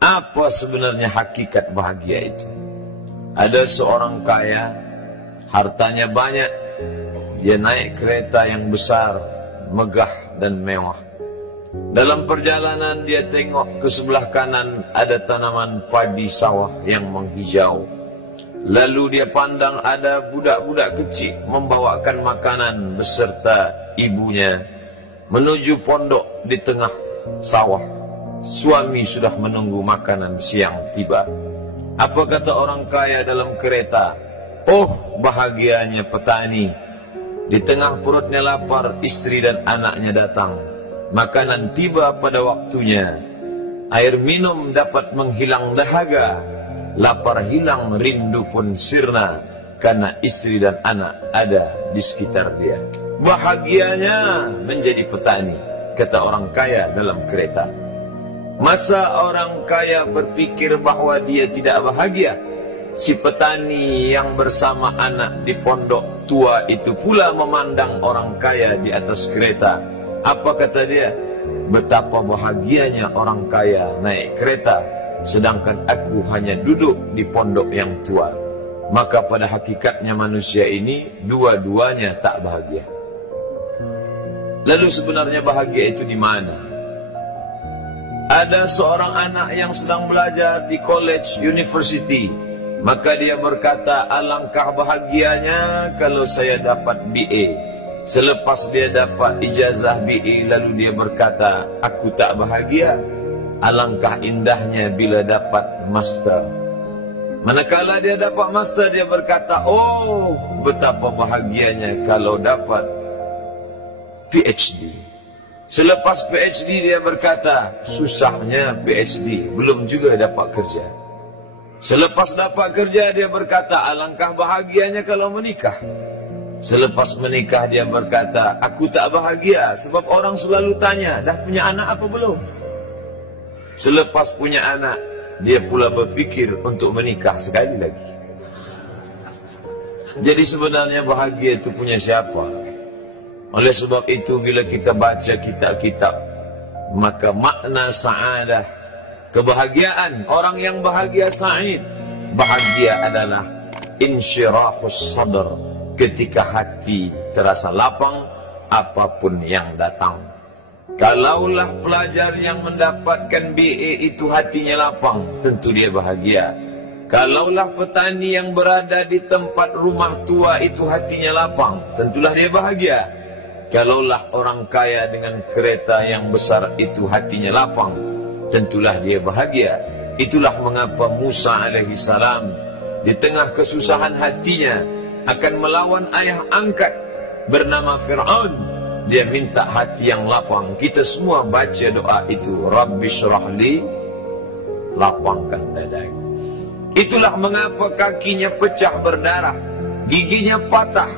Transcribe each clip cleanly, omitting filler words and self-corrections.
Apa sebenarnya hakikat bahagia itu? Ada seorang kaya, hartanya banyak, dia naik kereta yang besar, megah dan mewah. Dalam perjalanan dia tengok ke sebelah kanan ada tanaman padi sawah yang menghijau. Lalu dia pandang ada budak-budak kecil membawakan makanan beserta ibunya menuju pondok di tengah sawah. Suami sudah menunggu makanan siang tiba. Apa kata orang kaya dalam kereta? Oh, bahagianya petani. Di tengah perutnya lapar, istri dan anaknya datang. Makanan tiba pada waktunya. Air minum dapat menghilang dahaga. Lapar hilang, rindu pun sirna. Karena istri dan anak ada di sekitar dia. Bahagianya menjadi petani, kata orang kaya dalam kereta. Masa orang kaya berpikir bahwa dia tidak bahagia? Si petani yang bersama anak di pondok tua itu pula memandang orang kaya di atas kereta. Apa kata dia? Betapa bahagianya orang kaya naik kereta, sedangkan aku hanya duduk di pondok yang tua. Maka pada hakikatnya manusia ini dua-duanya tak bahagia. Lalu sebenarnya bahagia itu di mana? Ada seorang anak yang sedang belajar di college, university. Maka dia berkata, alangkah bahagianya kalau saya dapat BA. Selepas dia dapat ijazah BA, lalu dia berkata, aku tak bahagia. Alangkah indahnya bila dapat master. Manakala dia dapat master, dia berkata, oh, betapa bahagianya kalau dapat PhD. Selepas PhD dia berkata, susahnya PhD, belum juga dapat kerja. Selepas dapat kerja dia berkata, alangkah bahagianya kalau menikah. Selepas menikah dia berkata, aku tak bahagia sebab orang selalu tanya, dah punya anak apa belum? Selepas punya anak, dia pula berpikir untuk menikah sekali lagi. Jadi sebenarnya bahagia itu punya siapa? Oleh sebab itu bila kita baca kitab-kitab, maka makna sa'adah, kebahagiaan, orang yang bahagia sa'id, bahagia adalah insyirahus sadr, ketika hati terasa lapang apapun yang datang. Kalaulah pelajar yang mendapatkan BA itu hatinya lapang, tentu dia bahagia. Kalaulah petani yang berada di tempat rumah tua itu hatinya lapang, tentulah dia bahagia. Kalaulah orang kaya dengan kereta yang besar itu hatinya lapang, tentulah dia bahagia. Itulah mengapa Musa alaihissalam di tengah kesusahan hatinya akan melawan ayah angkat bernama Fir'aun. Dia minta hati yang lapang. Kita semua baca doa itu, Rabbi syrahli, lapangkan dadaku. Itulah mengapa kakinya pecah berdarah, giginya patah,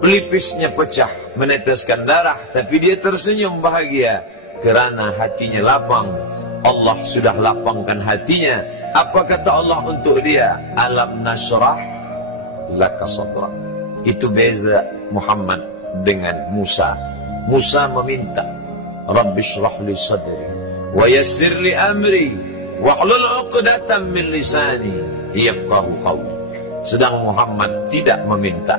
pelipisnya pecah, meneteskan darah, tapi dia tersenyum bahagia kerana hatinya lapang. Allah sudah lapangkan hatinya. Apa kata Allah untuk dia? Alam nasrah laka sadrak. Itu beza Muhammad dengan Musa. Musa meminta, Rabbi shrah li sadri wa yassir li amri wahlul 'uqdatam min lisani yafqahu qawli. Sedang Muhammad tidak meminta.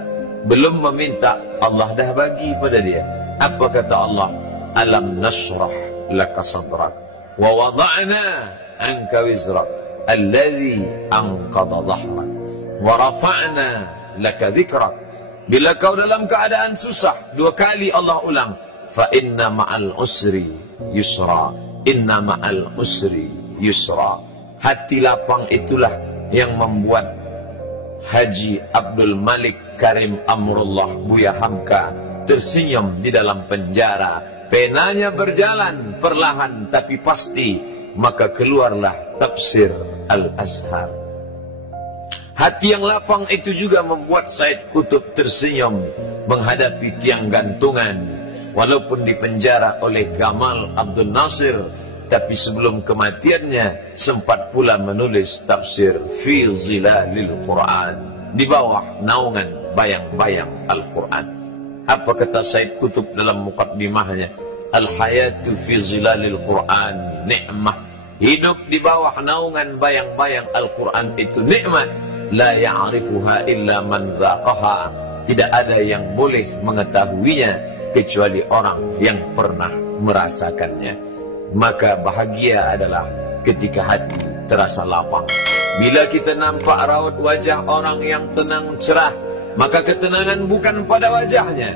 Belum meminta, Allah dah bagi pada dia. Apa kata Allah? Alam nasrah laka sadrak wa wada'na anka wizrak alladhi anqadha dhahrak wa rafa'na laka dhikrak. Bila kau dalam keadaan susah, dua kali Allah ulang, fa inna ma'al usri yusra, inna ma'al usri yusra. Hati lapang itulah yang membuat Haji Abdul Malik Karim Amrullah Buya Hamka tersenyum di dalam penjara. Penanya berjalan perlahan tapi pasti, maka keluarlah tafsir Al-Azhar. Hati yang lapang itu juga membuat Said Qutb tersenyum menghadapi tiang gantungan. Walaupun dipenjara oleh Gamal Abdul Nasir, tapi sebelum kematiannya sempat pula menulis tafsir Fi Zilalil Quran, di bawah naungan bayang-bayang Al-Quran. Apa kata Said Qutb dalam muqaddimahnya? Al-hayatu fi zilalil Quran ni'mah. Hidup di bawah naungan bayang-bayang Al-Quran itu nikmat. La ya'rifuha illa man zaqaha. Tidak ada yang boleh mengetahuinya kecuali orang yang pernah merasakannya. Maka bahagia adalah ketika hati terasa lapang. Bila kita nampak raut wajah orang yang tenang cerah, maka ketenangan bukan pada wajahnya.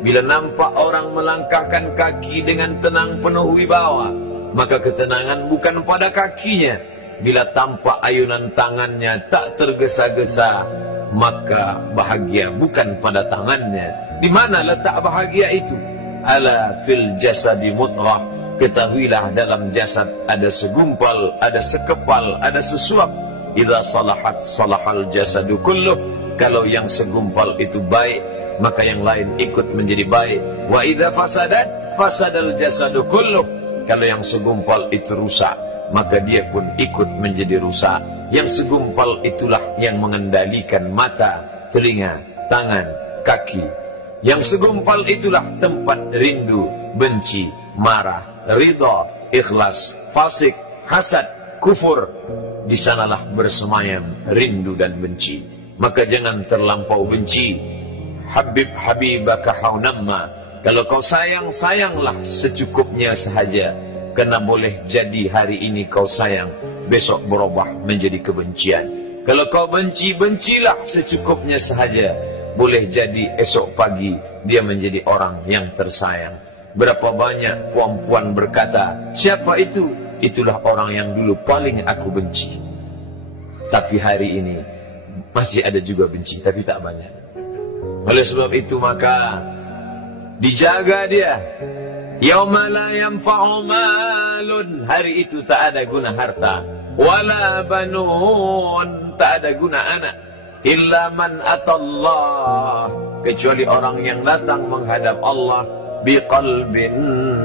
Bila nampak orang melangkahkan kaki dengan tenang penuh wibawa, maka ketenangan bukan pada kakinya. Bila tampak ayunan tangannya tak tergesa-gesa, maka bahagia bukan pada tangannya. Di mana letak bahagia itu? Ala fil jasadi mutrah. Ketahuilah dalam jasad ada segumpal, ada sekepal, ada sesuap. Idza salahat salahal jasadu kulluh. Kalau yang segumpal itu baik, maka yang lain ikut menjadi baik. Wa idza fasadat fasadal jasadu kulluh. Kalau yang segumpal itu rusak, maka dia pun ikut menjadi rusak. Yang segumpal itulah yang mengendalikan mata, telinga, tangan, kaki. Yang segumpal itulah tempat rindu, benci, marah, ridha, ikhlas, fasik, hasad, kufur. Di sanalah bersemayam rindu dan benci. Maka jangan terlampau benci. Habib habibaka haunamma. Kalau kau sayang, sayanglah secukupnya sahaja. Karena boleh jadi hari ini kau sayang, besok berubah menjadi kebencian. Kalau kau benci, bencilah secukupnya sahaja. Boleh jadi esok pagi dia menjadi orang yang tersayang. Berapa banyak puan-puan berkata, siapa itu? Itulah orang yang dulu paling aku benci. Tapi hari ini masih ada juga benci, tapi tak banyak. Oleh sebab itu maka dijaga dia. Yauma la yanfa'u malun. Hari itu tak ada guna harta. Wala banun. Tak ada guna anak. Illa man atallah. Kecuali orang yang datang menghadap Allah biqalbin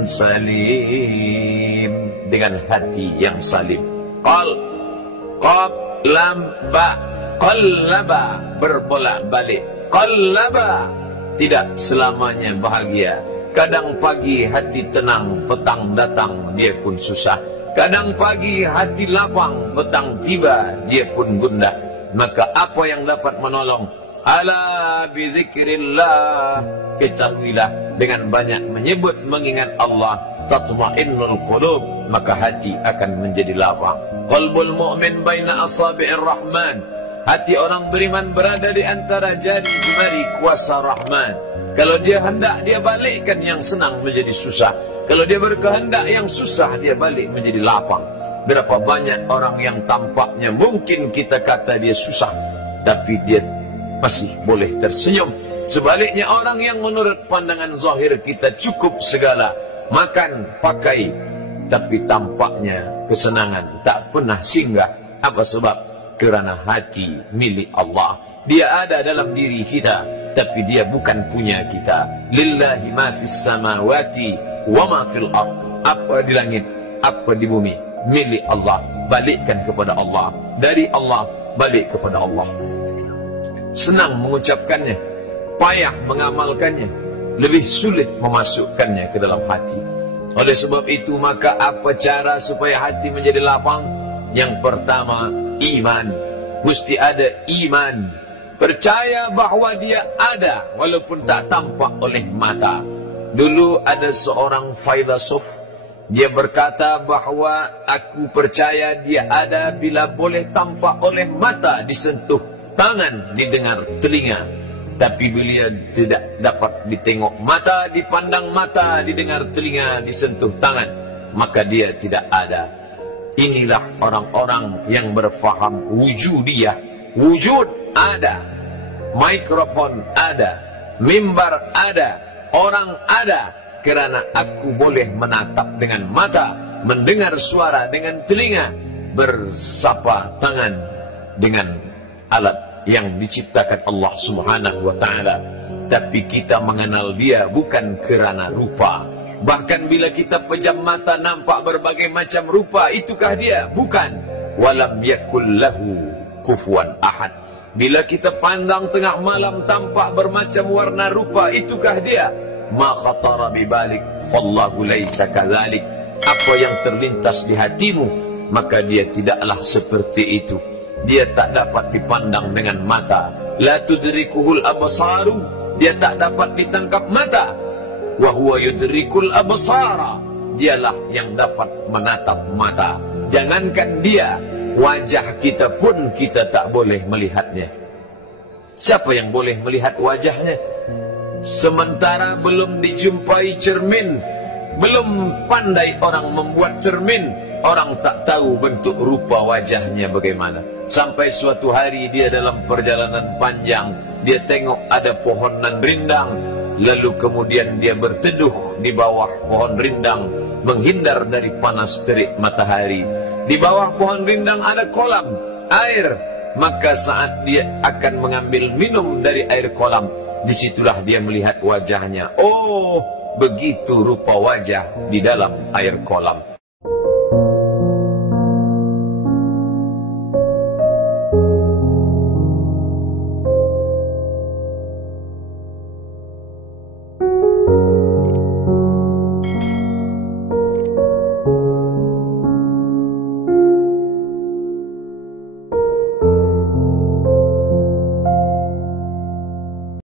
salim. Dengan hati yang salim. Qab lam ba. Qallaba, berbolak-balik. Qallaba, tidak selamanya bahagia. Kadang pagi hati tenang, petang datang dia pun susah. Kadang pagi hati lapang, petang tiba dia pun gundah. Maka apa yang dapat menolong? Ala bizikrillah. Ketahuilah dengan banyak menyebut mengingat Allah, tatma'innul qulub, maka hati akan menjadi lapang. Qalbul mu'min baina asabi'ir rahman. Hati orang beriman berada di antara jari jemari kuasa Rahman. Kalau dia hendak, dia balikkan yang senang menjadi susah. Kalau dia berkehendak yang susah, dia balik menjadi lapang. Berapa banyak orang yang tampaknya mungkin kita kata dia susah, tapi dia masih boleh tersenyum. Sebaliknya orang yang menurut pandangan zahir kita cukup segala, makan, pakai, tapi tampaknya kesenangan tak pernah singgah. Apa sebab? Kerana hati milik Allah. Dia ada dalam diri kita, tapi dia bukan punya kita. Lillahi ma fis samawati wa ma fil ard. Apa di langit, apa di bumi, milik Allah. Balikkan kepada Allah. Dari Allah, balik kepada Allah. Senang mengucapkannya, payah mengamalkannya, lebih sulit memasukkannya ke dalam hati. Oleh sebab itu maka apa cara supaya hati menjadi lapang? Yang pertama, iman. Mesti ada iman. Percaya bahawa dia ada walaupun tak tampak oleh mata. Dulu ada seorang filosof, dia berkata bahawa aku percaya dia ada bila boleh tampak oleh mata, disentuh tangan, didengar telinga. Tapi bila tidak dapat ditengok mata, dipandang mata, didengar telinga, disentuh tangan, maka dia tidak ada. Inilah orang-orang yang berfaham wujudiyah. Wujud ada, mikrofon ada, mimbar ada, orang ada. Kerana aku boleh menatap dengan mata, mendengar suara dengan telinga, bersapa tangan dengan alat yang diciptakan Allah Subhanahu wa ta'ala. Tapi kita mengenal dia bukan kerana rupa. Bahkan bila kita pejam mata nampak berbagai macam rupa, itukah dia? Bukan. Walam yakul lahu kufuwan ahad. Bila kita pandang tengah malam tampak bermacam warna rupa, itukah dia? Ma khatara bibalik fallahu laisa kadzalik. Apa yang terlintas di hatimu, maka dia tidaklah seperti itu. Dia tak dapat dipandang dengan mata. La tudrikuhul absaru, dia tak dapat ditangkap mata. Wa huwa yudrikul absara, dialah yang dapat menatap mata. Jangankan dia, wajah kita pun kita tak boleh melihatnya. Siapa yang boleh melihat wajahnya? Sementara belum dijumpai cermin, belum pandai orang membuat cermin, orang tak tahu bentuk rupa wajahnya bagaimana. Sampai suatu hari dia dalam perjalanan panjang, dia tengok ada pohonan rindang, lalu kemudian dia berteduh di bawah pohon rindang, menghindar dari panas terik matahari. Di bawah pohon rindang ada kolam air, maka saat dia akan mengambil minum dari air kolam, disitulah dia melihat wajahnya. Oh, begitu rupa wajah di dalam air kolam.